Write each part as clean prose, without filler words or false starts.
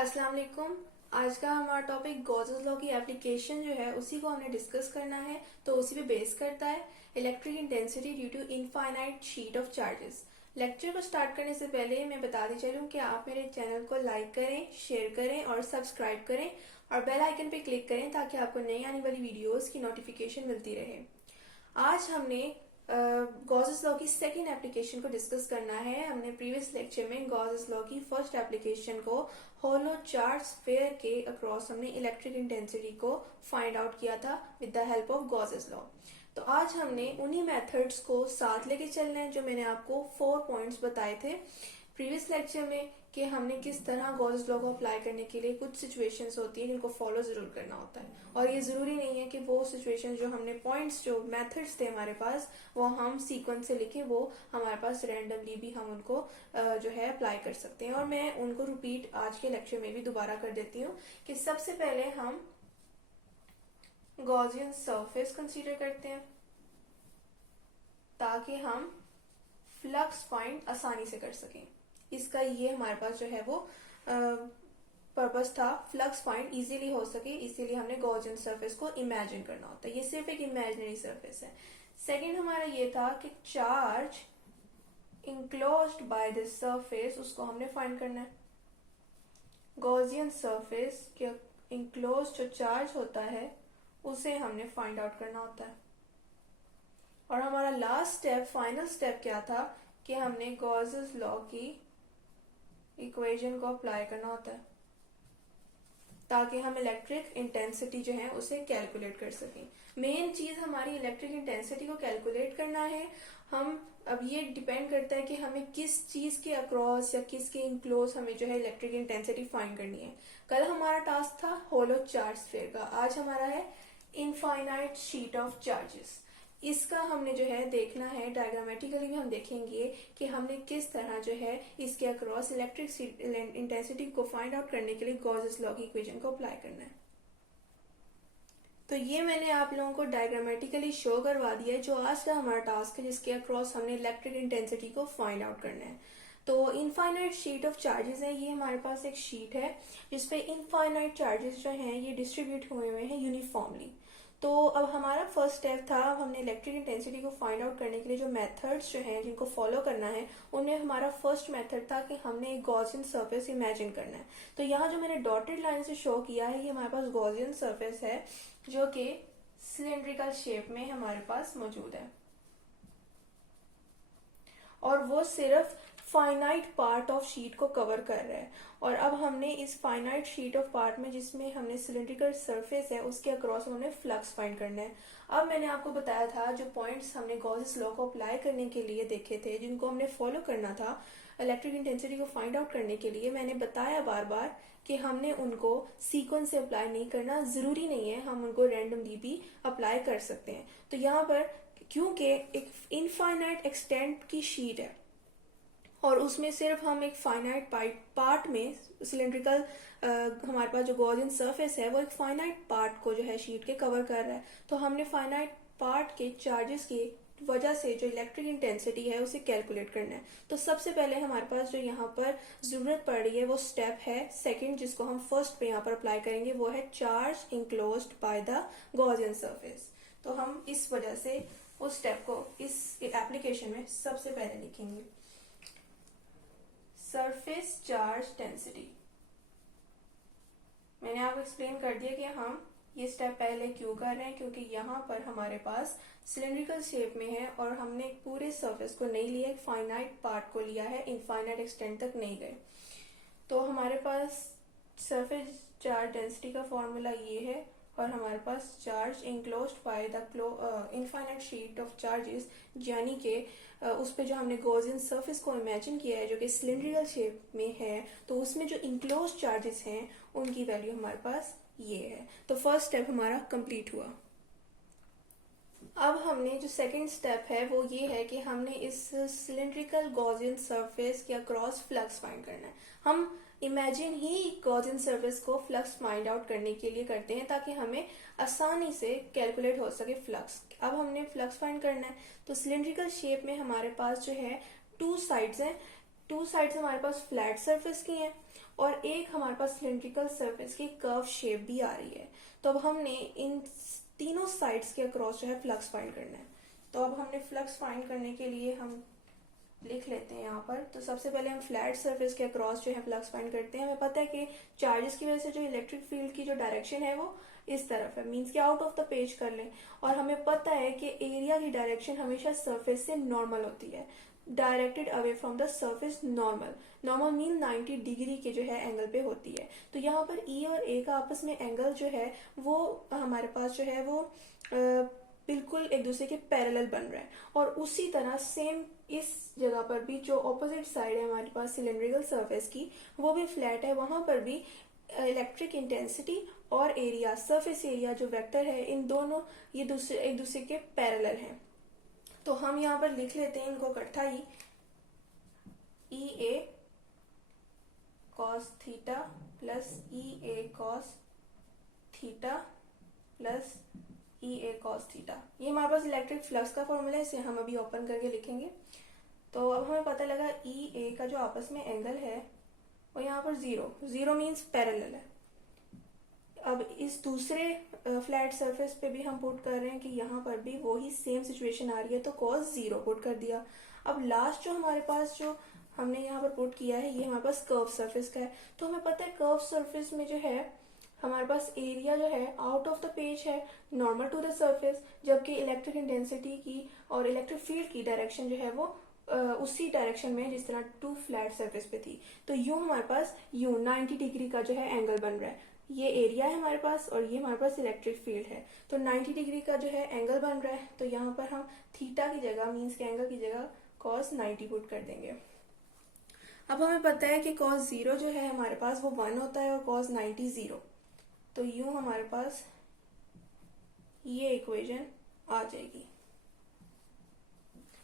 अस्सलाम वालेकुम। आज का हमारा टॉपिक गॉसेस लॉ की एप्लीकेशन जो है उसी को हमने डिस्कस करना है। तो उसी पे बेस करता है electric intensity due to infinite sheet of charges. Lecture को स्टार्ट करने से पहले मैं बताती चलूं कि आप मेरे चैनल को लाइक करें, शेयर करें और सब्सक्राइब करें और बेल आइकन पे क्लिक करें ताकि आपको नई आने वाली वीडियोस की नोटिफिकेशन मिलती रहे। आज हमने गॉसेस लॉ की सेकेंड एप्लीकेशन को डिस्कस करना है। हमने प्रीवियस लेक्चर में गॉसेस लॉ की फर्स्ट एप्लीकेशन को होलो चार्ज स्फीयर के अक्रॉस हमने इलेक्ट्रिक इंटेंसिटी को फाइंड आउट किया था with the help of Gauss's law. तो आज हमने उन्हीं मेथड्स को साथ लेके चलना है जो मैंने आपको 4 पॉइंट्स बताए थे प्रीवियस लेक्चर में कि हमने किस तरह गॉसेस लॉ को अप्लाई करने के लिए कुछ सिचुएशंस होती हैं जिनको फॉलो जरूर करना होता है। और ये जरूरी नहीं है कि वो सिचुएशंस जो हमने पॉइंट्स जो मेथड्स थे हमारे पास वो हम सीक्वेंस से लिखे, वो हमारे पास रैंडमली भी हम उनको जो है अप्लाई कर सकते हैं। और मैं उनको रिपीट आज के लेक्चर में भी दोबारा कर देती हूँ कि सबसे पहले हम गॉसियन सरफेस कंसीडर करते हैं ताकि हम फ्लक्स फाइंड आसानी से कर सकें। इसका ये हमारे पास जो है वो पर्पस था, फ्लक्स फाइंड इजीली हो सके, इसीलिए हमने गॉसियन सरफेस को इमेजिन करना होता है। ये सिर्फ एक इमेजिनरी सरफेस है। सेकंड हमारा ये था कि charge enclosed by this surface, उसको हमने फाइंड करना है। गॉसियन सरफेस के इंक्लोज जो चार्ज होता है उसे हमने फाइंड आउट करना होता है। और हमारा लास्ट स्टेप, फाइनल स्टेप क्या था कि हमने गॉसेस लॉ की इक्वेशन को अप्लाई करना होता है ताकि हम इलेक्ट्रिक इंटेंसिटी जो है उसे कैलकुलेट कर सकें। मेन चीज हमारी इलेक्ट्रिक इंटेंसिटी को कैलकुलेट करना है। हम अब ये डिपेंड करता है कि हमें किस चीज के अक्रॉस या किसके इनक्लोज हमें जो है इलेक्ट्रिक इंटेंसिटी फाइंड करनी है। कल हमारा टास्क था होलो चार्ज स्फीयर का, आज हमारा है इनफाइनाइट शीट ऑफ चार्जेस। इसका हमने जो है देखना है, डायग्रामेटिकली भी हम देखेंगे कि हमने किस तरह जो है इसके अक्रॉस इलेक्ट्रिक इंटेंसिटी को फाइंड आउट करने के लिए गॉसेस लॉ की इक्वेशन को अप्लाई करना है। तो ये मैंने आप लोगों को डायग्रामेटिकली शो करवा दिया है जो आज का हमारा टास्क है, जिसके अक्रॉस हमने इलेक्ट्रिक इंटेंसिटी को फाइंड आउट करना है। तो इनफाइनाइट शीट ऑफ चार्जेस है, ये हमारे पास एक शीट है जिसपे इनफाइनाइट चार्जेस जो हैं ये डिस्ट्रीब्यूट हुए हुए हैं यूनिफॉर्मली। तो अब हमारा फर्स्ट स्टेप था, हमने इलेक्ट्रिक इंटेंसिटी को फाइंड आउट करने के लिए जो मेथड्स जो हैं जिनको फॉलो करना है उनमें हमारा फर्स्ट मेथड था कि हमने एक गॉसियन सरफेस इमेजिन करना है। तो यहाँ जो मैंने डॉटेड लाइन से शो किया है ये हमारे पास गॉसियन सरफेस है जो कि सिलेंड्रिकल शेप में हमारे पास मौजूद है और वो सिर्फ फाइनाइट पार्ट ऑफ शीट को कवर कर रहा है। और अब हमने इस फाइनाइट शीट ऑफ पार्ट में जिसमें हमने सिलेंड्रिकल सरफेस है उसके अक्रॉस हमने फ्लक्स फाइंड करना है। अब मैंने आपको बताया था जो पॉइंट्स हमने गॉसेस लॉ को अप्लाई करने के लिए देखे थे जिनको हमने फॉलो करना था इलेक्ट्रिक इंटेंसिटी को फाइंड आउट करने के लिए, मैंने बताया बार बार कि हमने उनको सीक्वेंस से अप्लाई नहीं करना, जरूरी नहीं है, हम उनको रैंडमली भी अप्लाई कर सकते हैं। तो यहाँ पर क्योंकि एक इनफाइनाइट एक्सटेंट की शीट है और उसमें सिर्फ हम एक फाइनाइट पार्ट में सिलेंड्रिकल हमारे पास जो गॉसियन सरफेस है वो एक फाइनाइट पार्ट को जो है शीट के कवर कर रहा है, तो हमने फाइनाइट पार्ट के चार्जेस की वजह से जो इलेक्ट्रिक इंटेंसिटी है उसे कैलकुलेट करना है। तो सबसे पहले हमारे पास जो यहाँ पर जरूरत पड़ रही है वो स्टेप है सेकंड, जिसको हम फर्स्ट पे यहाँ पर अप्लाई करेंगे, वो है charge enclosed by the Gaussian surface. तो हम इस वजह से उस स्टेप को इस एप्लीकेशन में सबसे पहले लिखेंगे, सरफेस चार्ज डेंसिटी। मैंने आपको एक्सप्लेन कर दिया कि हम ये स्टेप पहले क्यों कर रहे हैं, क्योंकि यहाँ पर हमारे पास सिलेंड्रिकल शेप में है और हमने एक पूरे सरफेस को नहीं लिया, एक फाइनाइट पार्ट को लिया है, इनफाइनाइट एक्सटेंट तक नहीं गए। तो हमारे पास सरफेस चार्ज डेंसिटी का फॉर्मूला ये है और हमारे पास charge enclosed by the infinite sheet of charges, यानी कि उस पे जो हमने गॉसियन सरफेस को इमेजिन किया है जो कि सिलेंड्रिकल शेप में है, तो उसमें जो इंक्लोज्ड चार्जेस हैं उनकी वैल्यू हमारे पास ये है। तो फर्स्ट स्टेप हमारा कंप्लीट हुआ। अब हमने जो सेकंड स्टेप है वो ये है कि हमने इस सिलेंड्रिकल गॉसियन सरफेस के अक्रॉस फ्लक्स फाइंड करना है। हम इमेजिन ही गॉसियन सरफेस को फ्लक्स फाइंड आउट करने के लिए करते हैं ताकि हमें आसानी से कैलकुलेट हो सके फ्लक्स। अब हमने फ्लक्स फाइंड करना है तो सिलेंड्रिकल शेप में हमारे पास जो है 2 साइड्स हैं, टू साइड्स हमारे पास फ्लैट सरफेस की हैं और एक हमारे पास सिलेंड्रिकल सरफेस की कर्व शेप भी आ रही है। तो अब हमने इन तीनों साइड्स के अक्रॉस जो है फ्लक्स फाइंड करना है। तो अब हमने फ्लक्स फाइंड करने के लिए हम लिख लेते हैं यहाँ पर। तो सबसे पहले हम फ्लैट सरफेस के अक्रॉस जो है फ्लक्स फाइंड करते हैं। हमें पता है कि चार्जेस की वजह से जो इलेक्ट्रिक फील्ड की जो डायरेक्शन है वो इस तरफ है, मीन्स कि आउट ऑफ द पेज कर लें। और हमें पता है कि एरिया की डायरेक्शन हमेशा सरफेस से नॉर्मल होती है, directed away from the surface normal. Normal mean 90 degree के जो है एंगल पे होती है। तो यहाँ पर ई और ए का आपस में एंगल जो है वो हमारे पास जो है वो बिल्कुल एक दूसरे के पैरेलल बन रहा है। और उसी तरह सेम इस जगह पर भी जो ऑपोजिट साइड है हमारे पास सिलेंड्रिकल सरफेस की, वो भी फ्लैट है। वहां पर भी इलेक्ट्रिक इंटेंसिटी और एरिया, सरफेस एरिया जो वेक्टर है, इन दोनों ये एक दूसरे के पैरेलल हैं। तो हम यहाँ पर लिख लेते हैं इनको इकट्ठा ही, ई ए कॉस थीटा प्लस ई ए कॉस थीटा प्लस ई ए कॉस थीटा। ये हमारे पास इलेक्ट्रिक फ्लक्स का फॉर्मूला है, इसे हम अभी ओपन करके लिखेंगे। तो अब हमें पता लगा ई ए का जो आपस में एंगल है वो यहाँ पर जीरो मीन्स पैरेलल है। अब इस दूसरे फ्लैट सरफेस पे भी हम पुट कर रहे हैं कि यहाँ पर भी वही सेम सिचुएशन आ रही है, तो cos 0 पुट कर दिया। अब लास्ट जो हमारे पास जो हमने यहाँ पर पुट किया है ये हमारे पास कर्व सरफेस का है। तो हमें पता है कर्व सरफेस में जो है हमारे पास एरिया जो है आउट ऑफ द पेज है, नॉर्मल टू द सरफेस, जबकि इलेक्ट्रिक इंटेंसिटी की और इलेक्ट्रिक फील्ड की डायरेक्शन जो है वो उसी डायरेक्शन में जिस तरह टू फ्लैट सरफेस पे थी। तो यूं हमारे पास 90 डिग्री का जो है एंगल बन रहा है। ये एरिया है हमारे पास और ये हमारे पास इलेक्ट्रिक फील्ड है। तो 90 डिग्री का जो है एंगल बन रहा है। तो यहाँ पर हम थीटा की जगह मीन्स के एंगल की जगह cos 90 पुट कर देंगे। अब हमें पता है कि cos 0 जो है हमारे पास वो 1 होता है और cos 90 0। तो यूं हमारे पास ये इक्वेशन आ जाएगी।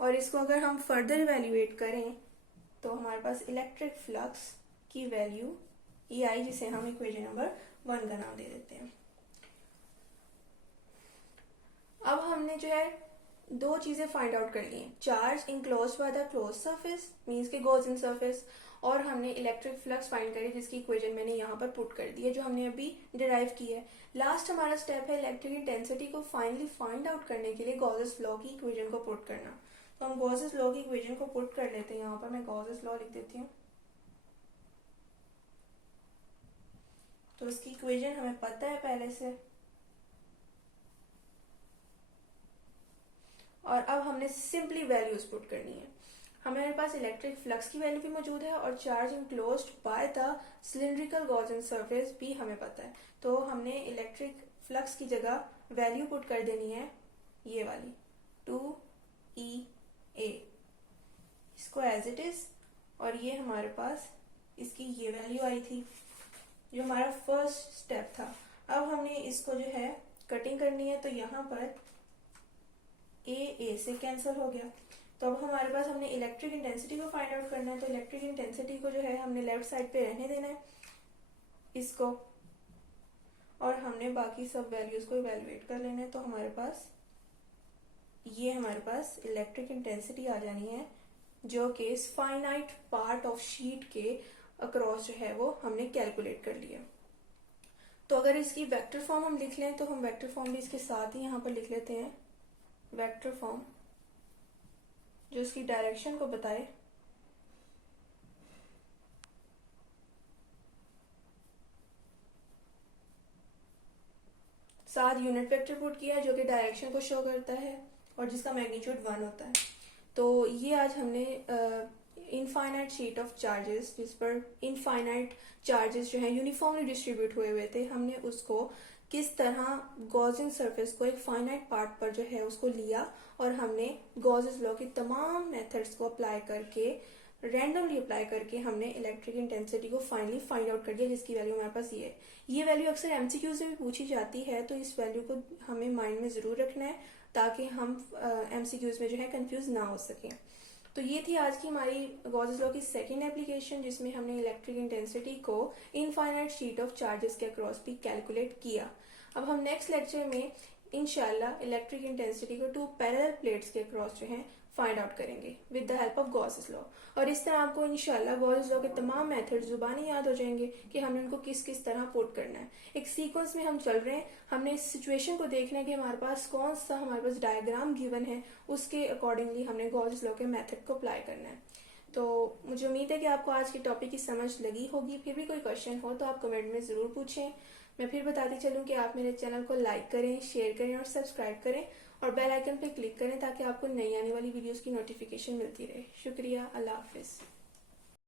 और इसको अगर हम फर्दर इवेल्युएट करें तो हमारे पास इलेक्ट्रिक फ्लक्स की वैल्यू ये आई, जिसे हम इक्वेशन नंबर 1 का नाम दे देते हैं। अब हमने जो है दो चीजें फाइंड आउट कर ली हैं, charge enclosed by the close surface means के गॉसियन सरफेस, और हमने इलेक्ट्रिक फ्लक्स फाइंड करी जिसकी इक्वेशन मैंने यहाँ पर पुट कर दी है जो हमने अभी डिराइव की है। लास्ट हमारा स्टेप है इलेक्ट्रिक इंटेंसिटी को फाइनली फाइंड आउट करने के लिए गॉसेस लॉ की इक्वेशन को पुट करना। तो हम गॉसेस लॉ की इक्वेशन को पुट कर लेते हैं। यहाँ पर मैं गॉसेस लॉ लिख देती हूँ। तो इसकी इक्वेशन हमें पता है पहले से, और अब हमने सिंपली वैल्यूज पुट करनी है। हमारे पास इलेक्ट्रिक फ्लक्स की वैल्यू भी मौजूद है और charge enclosed by the cylindrical Gaussian surface भी हमें पता है। तो हमने इलेक्ट्रिक फ्लक्स की जगह वैल्यू पुट कर देनी है ये वाली 2EA, इसको एज इट इज। और ये हमारे पास इसकी ये वैल्यू आई थी जो हमारा फर्स्ट स्टेप था। अब हमने इसको जो है कटिंग करनी है। तो यहाँ पर ए से कैंसिल हो गया। तो अब हमारे पास हमने इलेक्ट्रिक इंटेंसिटी को फाइंड आउट करना है। तो इलेक्ट्रिक इंटेंसिटी को जो है हमने लेफ्ट साइड पे रहने देना है इसको, और हमने बाकी सब वैल्यूज को इवेल्युएट कर लेना है। तो हमारे पास इलेक्ट्रिक इंटेंसिटी आ जानी है जो कि इस फाइनाइट पार्ट ऑफ शीट के अक्रॉस जो है वो हमने कैलकुलेट कर लिया। तो अगर इसकी वेक्टर फॉर्म हम लिख लें तो हम वेक्टर फॉर्म भी इसके साथ ही यहाँ पर लिख लेते हैं। वेक्टर फॉर्म जो इसकी डायरेक्शन को बताए। साथ यूनिट वेक्टर पुट किया है जो कि डायरेक्शन को शो करता है और जिसका मैग्नीट्यूड 1 होता है। तो ये आज हमने इनफाइनाइट शीट ऑफ चार्जेस जिस पर इनफाइनाइट चार्जेस जो है यूनिफॉर्मली डिस्ट्रीब्यूट हुए हुए थे, हमने उसको किस तरह गॉसियन सरफेस को एक फाइनाइट पार्ट पर जो है उसको लिया और हमने गॉसेस लॉ की तमाम मेथड्स को अप्लाई करके, रैंडमली अप्लाई करके हमने इलेक्ट्रिक इंटेंसिटी को फाइनली फाइंड आउट कर दिया जिसकी वैल्यू हमारे पास ये है। ये वैल्यू अक्सर एमसीक्यू से भी पूछी जाती है, तो इस वैल्यू को हमें माइंड में जरूर रखना है ताकि हम एमसीक्यूज में जो है कंफ्यूज ना हो सके। तो ये थी आज की हमारी गॉसेस लॉ की सेकंड एप्लीकेशन जिसमें हमने इलेक्ट्रिक इंटेंसिटी को इनफाइनाइट शीट ऑफ चार्जेस के अक्रॉस भी कैलकुलेट किया। अब हम नेक्स्ट लेक्चर में इंशाल्लाह इलेक्ट्रिक इंटेंसिटी को टू पैरेलल प्लेट्स के अक्रॉस जो है फाइंड आउट करेंगे with the help of Gauss's law. और इस तरह आपको इंशाल्लाह गॉसेस लॉ के तमाम मेथड जुबानी याद हो जाएंगे कि हमने उनको किस किस तरह पुट करना है। एक सीक्वेंस में हम चल रहे हैं, हमने इस सिचुएशन को देखना है कि हमारे पास कौन सा हमारे पास डायग्राम गिवन है, उसके अकॉर्डिंगली हमने गॉसेस लॉ के मेथड को अप्लाई करना है। तो मुझे उम्मीद है कि आपको आज के टॉपिक की समझ लगी होगी। फिर भी कोई क्वेश्चन हो तो आप कमेंट में ज़रूर पूछें। मैं फिर बताती चलूँ कि आप मेरे चैनल को लाइक करें, शेयर करें और सब्सक्राइब करें और बेल आइकन पर क्लिक करें ताकि आपको नई आने वाली वीडियोस की नोटिफिकेशन मिलती रहे। शुक्रिया, अल्लाह हाफिज़।